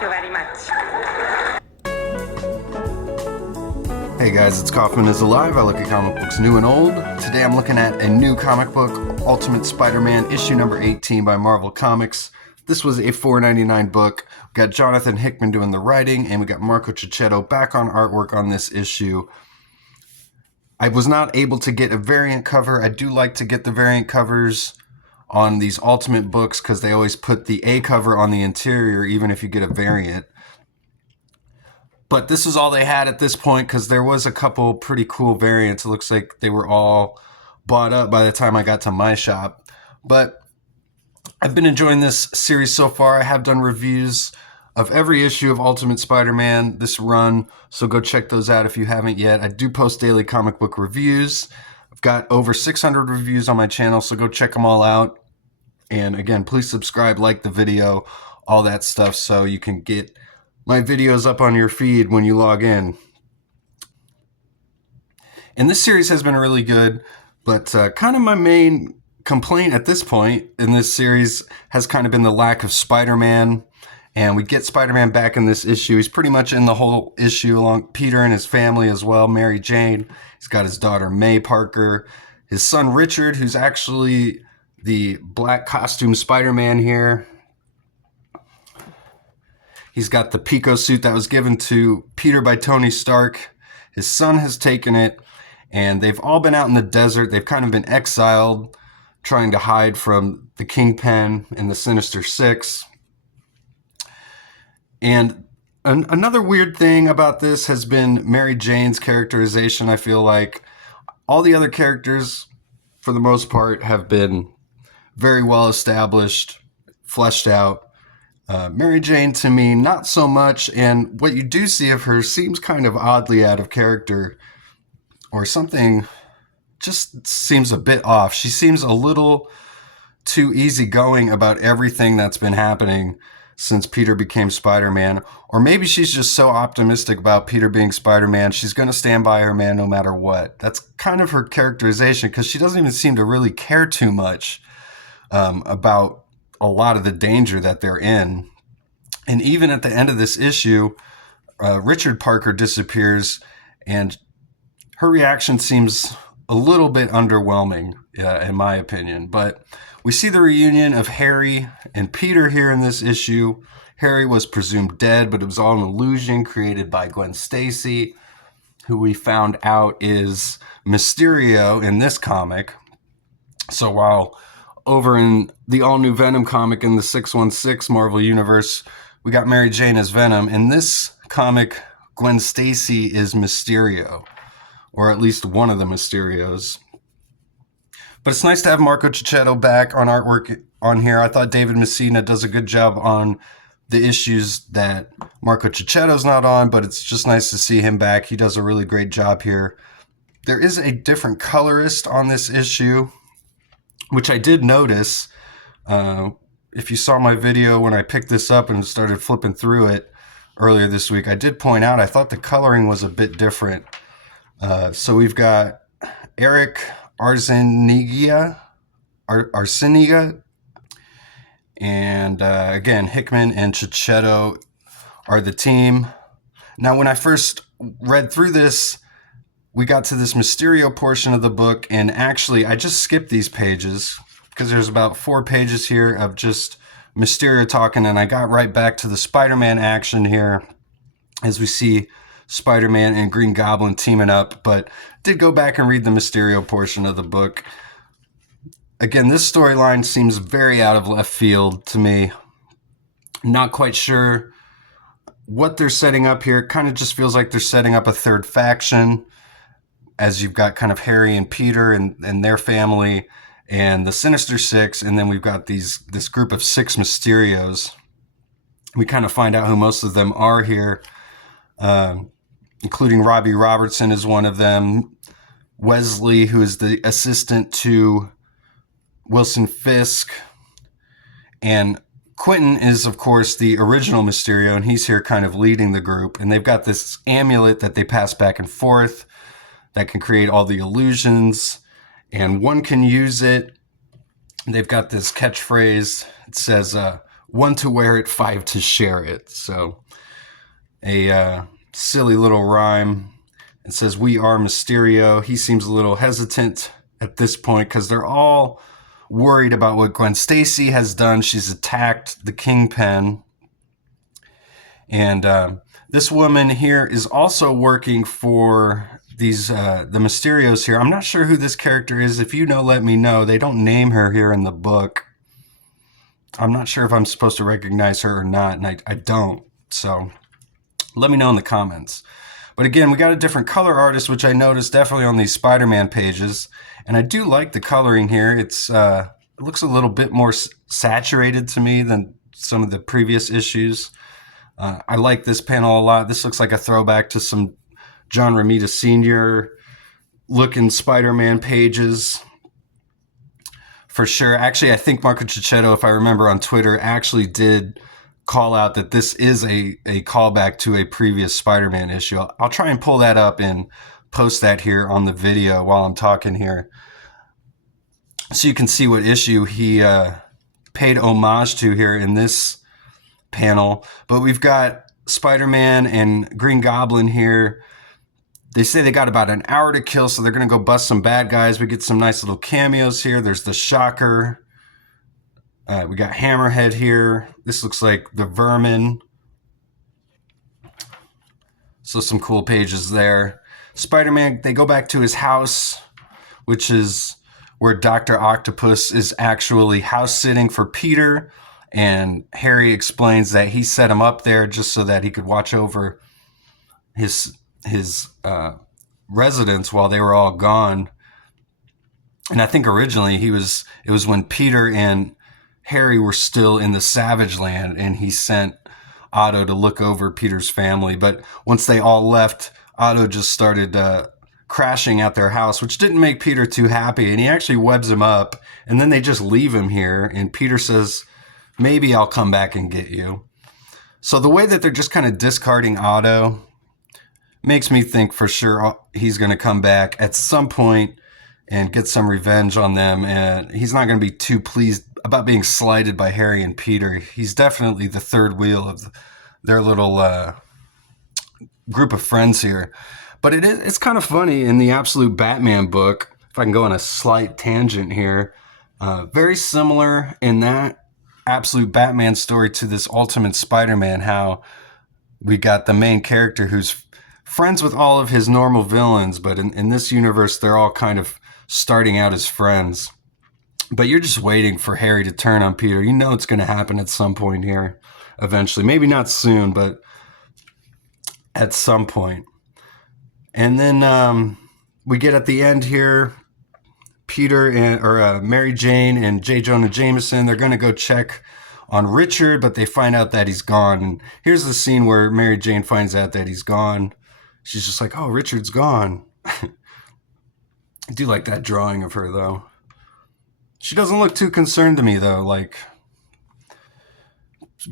Thank you very much. Hey guys, it's Kaufman is Alive. I look at comic books new and old. Today I'm looking at a new comic book, Ultimate Spider-Man, issue number 18 by Marvel Comics. This was a $4.99 book. We got Jonathan Hickman doing the writing, and we got Marco Checchetto back on artwork on this issue. I was not able to get a variant cover. I do like to get the variant covers on these Ultimate books because they always put the A cover on the interior, even if you get a variant. But this is all they had at this point because there was a couple pretty cool variants. It looks like they were all bought up by the time I got to my shop. But I've been enjoying this series so far. I have done reviews of every issue of Ultimate Spider-Man this run, so go check those out if you haven't yet. I do post daily comic book reviews. I've got over 600 reviews on my channel, so go check them all out. And again, please subscribe, like the video, all that stuff, so you can get my videos up on your feed when you log in. And this series has been really good, but kind of my main complaint at this point in this series has kind of been the lack of Spider-Man. And we get Spider-Man back in this issue. He's pretty much in the whole issue, along Peter and his family as well, Mary Jane. He's got his daughter May Parker, his son Richard, who's actually the black costume Spider-Man here. He's got the Pico suit that was given to Peter by Tony Stark. His son has taken it, and they've all been out in the desert. They've kind of been exiled, trying to hide from the Kingpin and the Sinister Six. And another weird thing about this has been Mary Jane's characterization. I feel like all the other characters, for the most part, have been very well established, fleshed out. Mary Jane, to me, not so much, and what you do see of her seems kind of oddly out of character, or something just seems a bit off. She seems a little too easygoing about everything that's been happening since Peter became Spider-Man, or maybe she's just so optimistic about Peter being Spider-Man, she's going to stand by her man no matter what. That's kind of her characterization, because she doesn't even seem to really care too much about a lot of the danger that they're in. And even at the end of this issue, Richard Parker disappears, and her reaction seems a little bit underwhelming, in my opinion. But we see the reunion of Harry and Peter here in this issue. Harry was presumed dead, but it was all an illusion created by Gwen Stacy, who we found out is Mysterio in this comic. So while over in the all-new Venom comic in the 616 Marvel Universe, we got Mary Jane as Venom. In this comic, Gwen Stacy is Mysterio, or at least one of the Mysterios. But it's nice to have Marco Checchetto back on artwork on here. I thought David Messina does a good job on the issues that Marco Cecchetto's not on, but it's just nice to see him back. He does a really great job here. There is a different colorist on this issue, which I did notice. If you saw my video when I picked this up and started flipping through it earlier this week, I did point out I thought the coloring was a bit different. So we've got Eric Arseniga, and again, Hickman and Checchetto are the team. Now, when I first read through this, we got to this Mysterio portion of the book, and actually, I just skipped these pages because there's about 4 pages here of just Mysterio talking, and I got right back to the Spider-Man action here as we see Spider-Man and Green Goblin teaming up, but did go back and read the Mysterio portion of the book. Again, this storyline seems very out of left field to me. Not quite sure what they're setting up here. It kind of just feels like they're setting up a third faction, as you've got kind of Harry and Peter and their family and the Sinister Six, and then we've got this group of 6 Mysterios. We kind of find out who most of them are here, including Robbie Robertson is one of them, Wesley, who is the assistant to Wilson Fisk, and Quentin is, of course, the original Mysterio, and he's here kind of leading the group. And they've got this amulet that they pass back and forth that can create all the illusions, and one can use it. They've got this catchphrase. It says, 1 to wear it, 5 to share it. So a silly little rhyme. It says, "We are Mysterio." He seems a little hesitant at this point because they're all worried about what Gwen Stacy has done. She's attacked the Kingpin. And this woman here is also working for these the Mysterios here. I'm not sure who this character is. If you know, let me know. They don't name her here in the book. I'm not sure if I'm supposed to recognize her or not, and I don't. So let me know in the comments. But again, we got a different color artist, which I noticed definitely on these Spider-Man pages. And I do like the coloring here. It looks a little bit more saturated to me than some of the previous issues. I like this panel a lot. This looks like a throwback to some John Romita Sr. looking Spider-Man pages. For sure. Actually, I think Marco Checchetto, if I remember on Twitter, actually did call out that this is a callback to a previous Spider-Man issue. I'll try and pull that up and post that here on the video while I'm talking here, so you can see what issue he paid homage to here in this panel. But we've got Spider-Man and Green Goblin here. They say they got about an hour to kill, so they're going to go bust some bad guys. We get some nice little cameos here. There's the Shocker. We got Hammerhead here. This looks like the Vermin. So some cool pages there. Spider-Man, they go back to his house, which is where Dr. Octopus is actually house sitting for Peter. And Harry explains that he set him up there just so that he could watch over his residence while they were all gone. And I think originally it was when Peter and Harry were still in the Savage Land, and he sent Otto to look over Peter's family. But once they all left, Otto just started crashing at their house, which didn't make Peter too happy. And he actually webs him up, and then they just leave him here. And Peter says, "Maybe I'll come back and get you." So the way that they're just kind of discarding Otto makes me think for sure he's going to come back at some point and get some revenge on them. And he's not going to be too pleased about being slighted by Harry and Peter. He's definitely the third wheel of their little group of friends here. But it's kind of funny in the Absolute Batman book, if I can go on a slight tangent here, very similar in that Absolute Batman story to this Ultimate Spider-Man, how we got the main character who's friends with all of his normal villains, but in this universe, they're all kind of starting out as friends. But you're just waiting for Harry to turn on Peter. You know it's going to happen at some point here, eventually. Maybe not soon, but at some point. And then we get at the end here, Peter or Mary Jane and J. Jonah Jameson, they're going to go check on Richard, but they find out that he's gone. And here's the scene where Mary Jane finds out that he's gone. She's just like, "Oh, Richard's gone." I do like that drawing of her, though. She doesn't look too concerned to me, though. Like,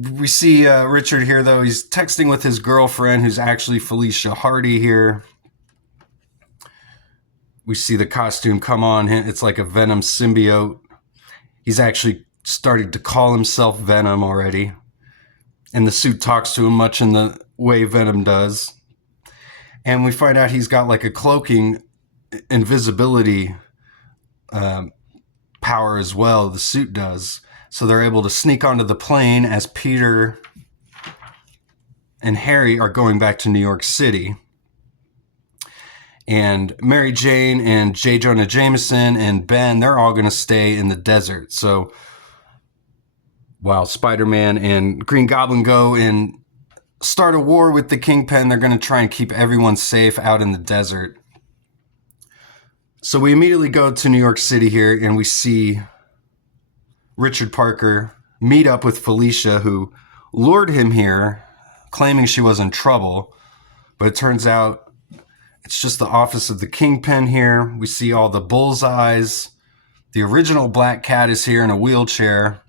we see Richard here, though. He's texting with his girlfriend, who's actually Felicia Hardy here. We see the costume come on. It's like a Venom symbiote. He's actually started to call himself Venom already. And the suit talks to him much in the way Venom does. And we find out he's got like a cloaking invisibility power as well, the suit does. So they're able to sneak onto the plane as Peter and Harry are going back to New York City. And Mary Jane and J. Jonah Jameson and Ben, they're all going to stay in the desert. So while Spider-Man and Green Goblin go and start a war with the Kingpin, they're going to try and keep everyone safe out in the desert. So we immediately go to New York City here, and we see Richard Parker meet up with Felicia, who lured him here, claiming she was in trouble. But it turns out it's just the office of the Kingpin here. We see all the bullseyes. The original Black Cat is here in a wheelchair.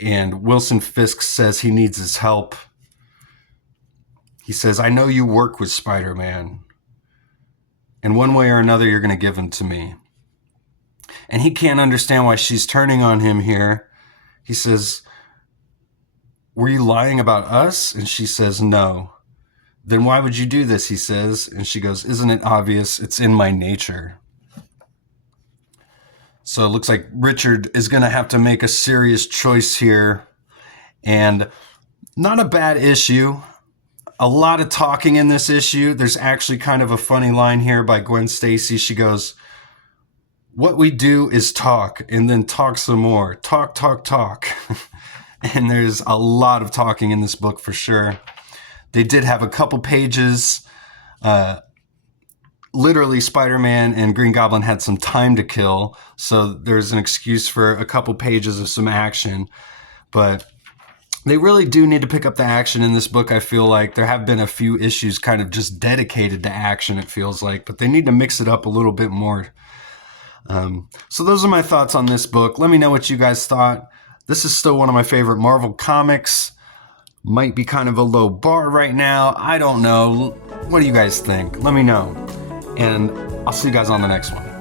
And Wilson Fisk says he needs his help. He says, "I know you work with Spider-Man. And one way or another, you're going to give him to me." And he can't understand why she's turning on him here. He says, "Were you lying about us?" And she says, "No." "Then why would you do this?" he says. And she goes, "Isn't it obvious? It's in my nature." So it looks like Richard is going to have to make a serious choice here. And not a bad issue. A lot of talking in this issue. There's actually kind of a funny line here by Gwen Stacy. She goes, "What we do is talk and then talk some more. Talk, talk, talk." And there's a lot of talking in this book for sure. They did have a couple pages. Literally, Spider-Man and Green Goblin had some time to kill, so there's an excuse for a couple pages of some action. But they really do need to pick up the action in this book, I feel like. There have been a few issues kind of just dedicated to action, it feels like, but they need to mix it up a little bit more. So those are my thoughts on this book. Let me know what you guys thought. This is still one of my favorite Marvel comics. Might be kind of a low bar right now. I don't know. What do you guys think? Let me know. And I'll see you guys on the next one.